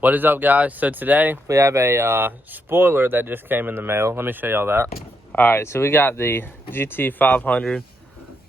What is up, guys? So today we have a spoiler that just came in the mail. Let me show y'all that. All right, so we got the Gt500,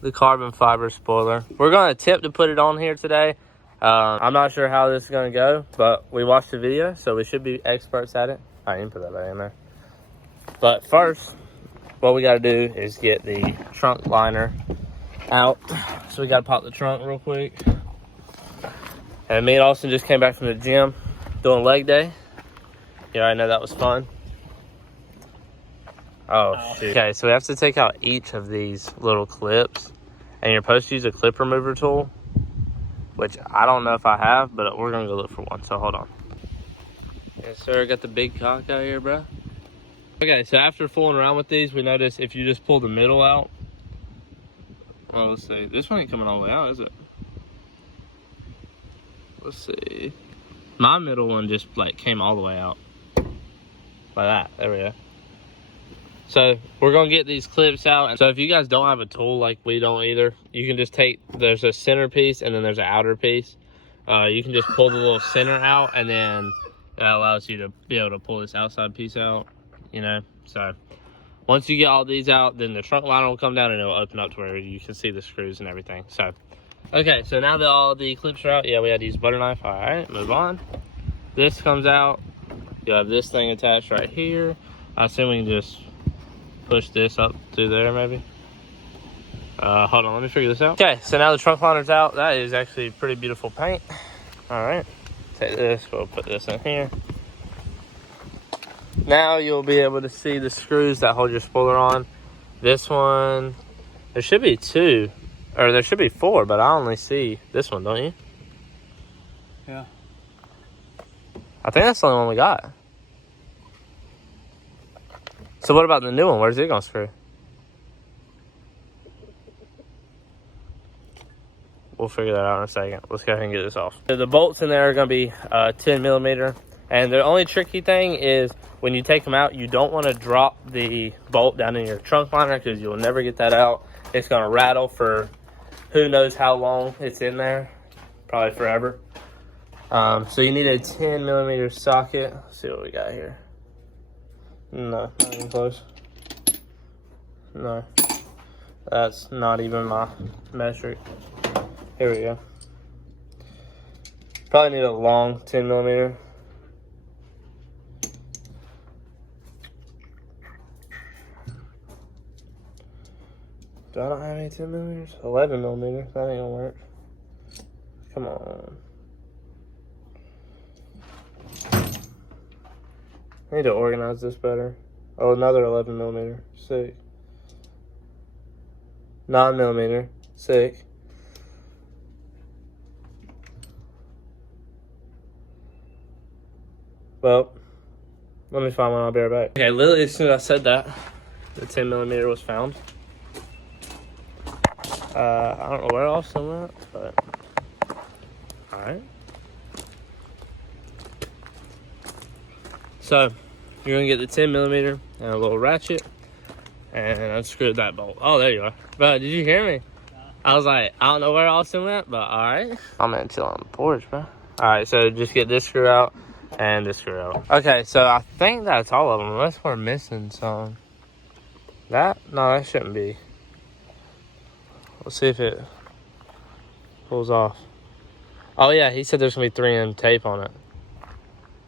the carbon fiber spoiler. We're going to attempt to put it on here today. I'm not sure how this is going to go, but we watched the video, so we should be experts at it. I didn't put that back in there. But first, what we got to do is get the trunk liner out. So we got to pop the trunk real quick. And me and Austin just came back from the gym doing leg day. You already know that was fun. Oh, shoot. Okay, so we have to take out each of these little clips. And you're supposed to use a clip remover tool, which I don't know if I have, but we're going to go look for one. So hold on. Yes, sir. Got the big cock out here, bro. Okay, so after fooling around with these, we noticed if you just pull the middle out. Oh, let's see. This one ain't coming all the way out, is it? Let's see. My middle one just like came all the way out. Like that. There we go. So we're gonna get these clips out. And so if you guys don't have a tool like we don't either, you can just take, there's a center piece and then there's an outer piece. You can just pull the little center out, and then that allows you to be able to pull this outside piece out, you know. So once you get all these out, then the trunk liner will come down and it'll open up to where you can see the screws and everything. So okay, so now that all the clips are out, yeah, we had to use a butter knife. All right, move on. This comes out. You have this thing attached right here. I assume we can just push this up through there, maybe. Hold on, let me figure this out. Okay, so now the trunk liner's out. That is actually pretty beautiful paint. All right, take this, we'll put this in here. Now you'll be able to see the screws that hold your spoiler on. This one, there should be two. Or there should be four, but I only see this one, don't you? Yeah. I think that's the only one we got. So what about the new one? Where's it gonna screw? We'll figure that out in a second. Let's go ahead and get this off. So the bolts in there are gonna be 10 millimeter. And the only tricky thing is when you take them out, you don't wanna drop the bolt down in your trunk liner because you'll never get that out. It's gonna rattle for who knows how long it's in there, probably forever. So you need a 10 millimeter socket. Let's see what we got here. No, not even close. No, that's not even my metric. Here we go. Probably need a long 10 millimeter. Do I not have any 10 millimeters? 11 millimeters. That ain't gonna work. Come on. I need to organize this better. Oh, another 11 millimeter. Sick. 9 millimeter. Sick. Well, let me find one. I'll be right back. Okay, literally as soon as I said that, the 10 millimeter was found. I don't know where else I'm at, but all right. So you're gonna get the 10 millimeter and a little ratchet and unscrew that bolt. Oh, there you are. Bro, did you hear me? I was like, I don't know where Austin went, but all right. I'm gonna chill on the porch, bro. All right, so just get this screw out and this screw out. Okay, so I think that's all of them, unless we're missing some. No, that shouldn't be. Let's see if it pulls off. Oh yeah, he said there's gonna be 3M tape on it.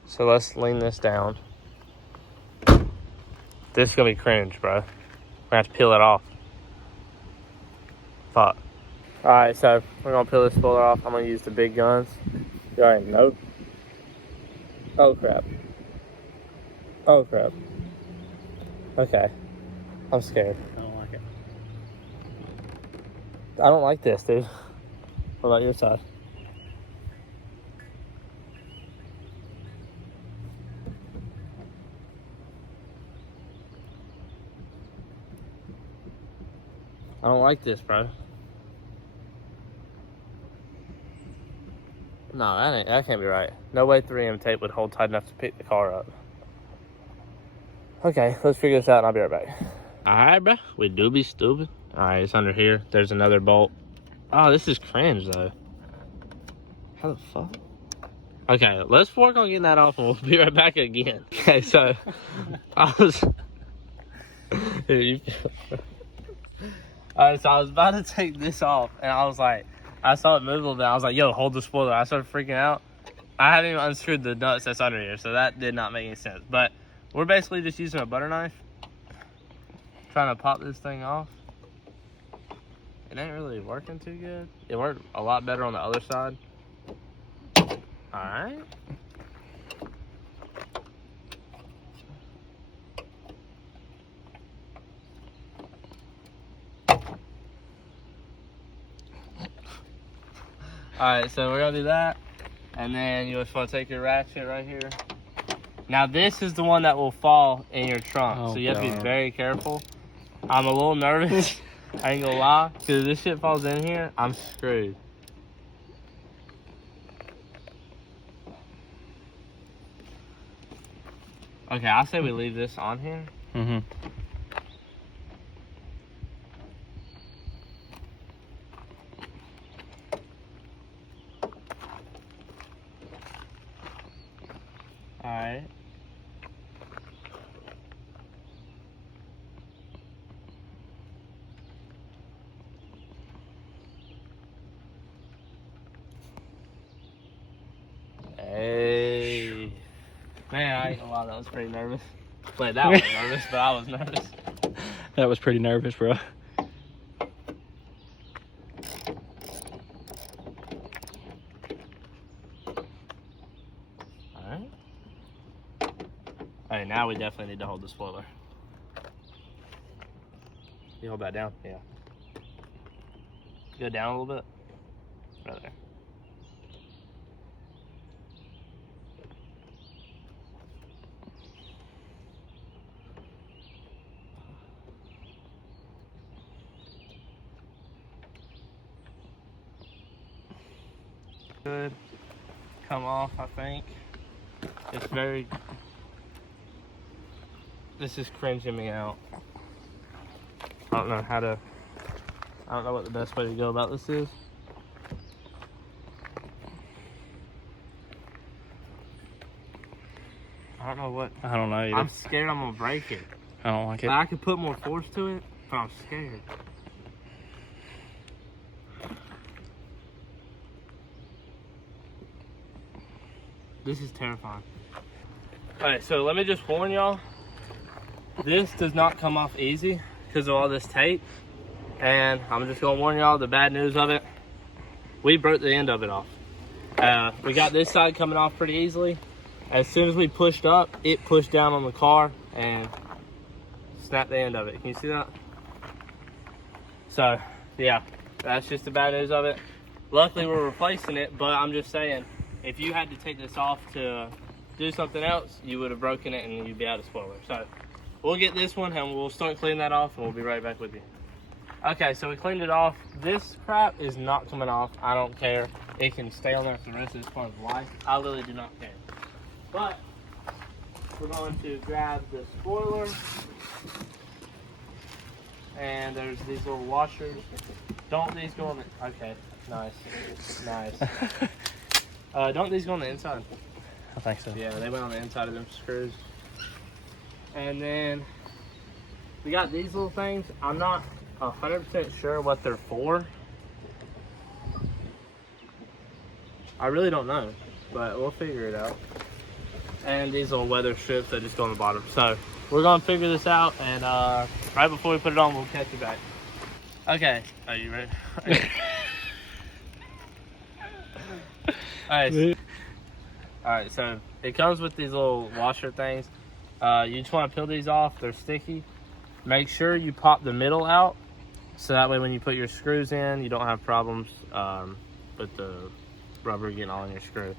So let's lean this down. This is gonna be cringe, bro. We're gonna have to peel it off. Fuck. Alright, so we're gonna peel this spoiler off. I'm gonna use the big guns. You already know. Oh crap. Oh crap. Okay. I'm scared. I don't like it. I don't like this, dude. What about your side? I don't like this, bro. No, that can't be right. No way 3M tape would hold tight enough to pick the car up. Okay, let's figure this out and I'll be right back. Alright, bro. We do be stupid. Alright, it's under here. There's another bolt. Oh, this is cringe, though. How the fuck? Okay, let's work on getting that off and we'll be right back again. Okay, so I was here, you Alright, so I was about to take this off and I was like, I saw it move a little bit. I was like, yo, hold the spoiler. I started freaking out. I hadn't even unscrewed the nuts that's under here, so that did not make any sense. But we're basically just using a butter knife, trying to pop this thing off. It ain't really working too good. It worked a lot better on the other side. Alright. Alright, so we're gonna do that. And then you just want to take your ratchet right here. Now this is the one that will fall in your trunk. So you have to be very careful. I'm a little nervous. I ain't gonna lie. Because if this shit falls in here, I'm screwed. Okay, I say we leave this on here. Mm-hmm. Alright. Hey. Man, I ain't gonna lie, that was pretty nervous. Wait, that was nervous, but I was nervous. That was pretty nervous, bro. Alright. Alright, now we definitely need to hold the spoiler. You hold that down? Yeah. Go down a little bit. Right there. Good. Come off, I think. It's very... This is cringing me out. I don't know how to... I don't know what the best way to go about this is. I don't know what... I don't know either. I'm scared I'm gonna break it. I don't like it. I could put more force to it, but I'm scared. This is terrifying. Alright, so let me just warn y'all. This does not come off easy because of all this tape. And I'm just gonna warn y'all the bad news of it. We broke the end of it off. We got this side coming off pretty easily. As soon as we pushed up, it pushed down on the car and snapped the end of it. Can you see that? So, yeah, that's just the bad news of it. Luckily, we're replacing it, but I'm just saying, if you had to take this off to do something else, you would have broken it and you'd be out of spoiler. So, we'll get this one and we'll start cleaning that off and we'll be right back with you. Okay, so we cleaned it off. This crap is not coming off. I don't care. It can stay on there for the rest of this part of life. I really do not care. But we're going to grab the spoiler. And there's these little washers. Don't these go on the... Okay, nice. Nice. Don't these go on the inside? I think so. Yeah, they went on the inside of them screws. And then we got these little things. I'm not 100% sure what they're for. I really don't know, but we'll figure it out. And these little weather strips that just go on the bottom. So we're gonna figure this out, and right before we put it on, we'll catch you back. Okay, are you ready? Alright, so it comes with these little washer things. You just want to peel these off. They're sticky. Make sure you pop the middle out, so that way when you put your screws in, you don't have problems with the rubber getting all in your screw.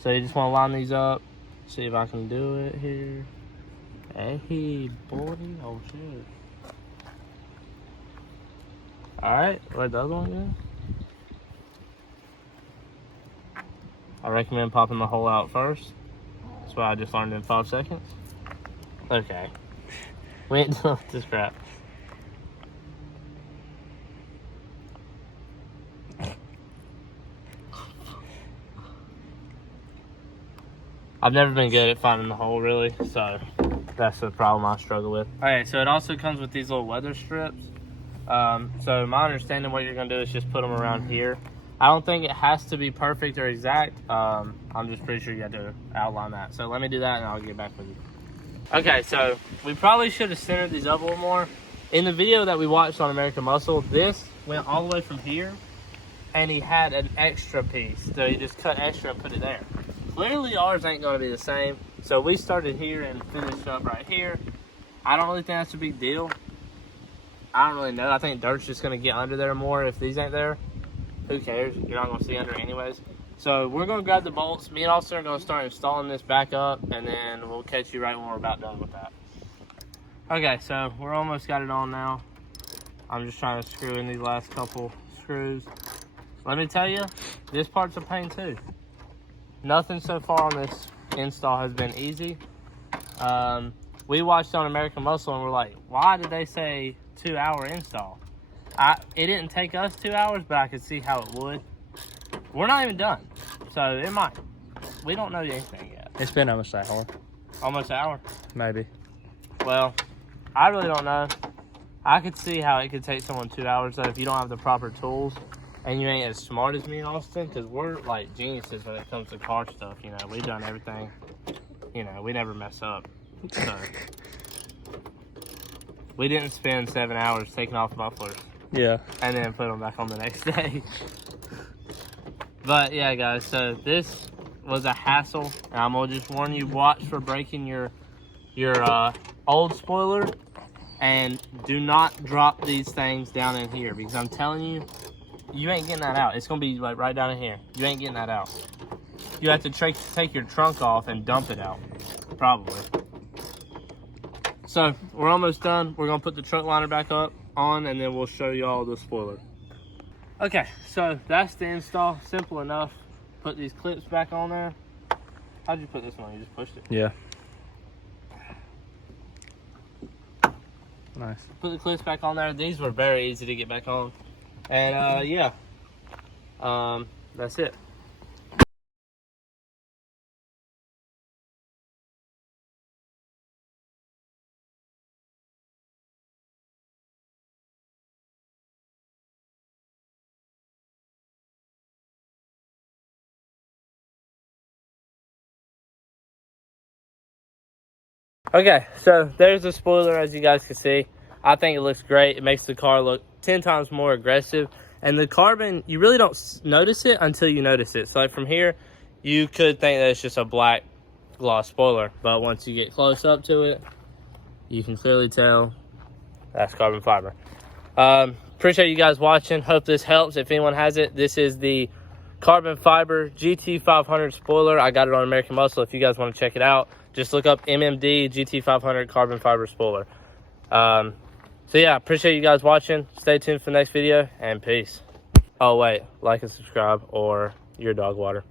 So you just want to line these up. See if I can do it here. Hey, boy. Oh, shit. Alright, let the other one go. I recommend popping the hole out first. That's what I just learned in 5 seconds. Okay. We ain't done with this crap. I've never been good at finding the hole, really, so that's the problem I struggle with. Okay, so it also comes with these little weather strips. So my understanding, what you're gonna do is just put them around here. I don't think it has to be perfect or exact. I'm just pretty sure you got to outline that. So let me do that and I'll get back with you. Okay, so we probably should have centered these up a little more. In the video that we watched on American Muscle, this went all the way from here and he had an extra piece. So he just cut extra and put it there. Clearly ours ain't gonna be the same. So we started here and finished up right here. I don't really think that's a big deal. I don't really know. I think dirt's just gonna get under there more if these ain't there. Who cares? You're not gonna see under anyways. So we're gonna grab the bolts. Me and Austin are gonna start installing this back up, and then we'll catch you right when we're about done with that. Okay, so we're almost got it on now. I'm just trying to screw in these last couple screws. Let me tell you, this part's a pain too. Nothing so far on this install has been easy. We watched on American Muscle and we're like, why did they say 2-hour install? It didn't take us 2 hours, but I could see how it would. We're not even done, so it might. We don't know anything yet. It's been almost an hour. Almost an hour? Maybe. Well, I really don't know. I could see how it could take someone 2 hours, though, if you don't have the proper tools and you ain't as smart as me and Austin, because we're like geniuses when it comes to car stuff. You know, we've done everything. You know, we never mess up. So we didn't spend 7 hours taking off mufflers. Yeah. And then put them back on the next day. But yeah, guys, so this was a hassle. And I'm gonna just warn you, watch for breaking your old spoiler. And do not drop these things down in here, because I'm telling you, you ain't getting that out. It's gonna be like right down in here. You ain't getting that out. You have to take your trunk off and dump it out, probably. So we're almost done. We're gonna put the trunk liner back up on, and then we'll show you all the spoiler. Okay, so that's the install. Simple enough. Put these clips back on there. How'd you put this on? You just pushed it? Yeah. Nice. Put the clips back on there. These were very easy to get back on. And yeah, that's it. Okay, so there's the spoiler, as you guys can see. I think it looks great. It makes the car look 10 times more aggressive. And the carbon, you really don't notice it until you notice it. So like from here, you could think that it's just a black gloss spoiler. But once you get close up to it, you can clearly tell that's carbon fiber. Appreciate you guys watching. Hope this helps. If anyone has it, this is the carbon fiber Gt500 spoiler. I got it on American Muscle. If you guys want to check it out, just look up MMD Gt500 carbon fiber spoiler. So yeah, appreciate you guys watching. Stay tuned for the next video, and peace. Oh wait, like and subscribe, or your dog water.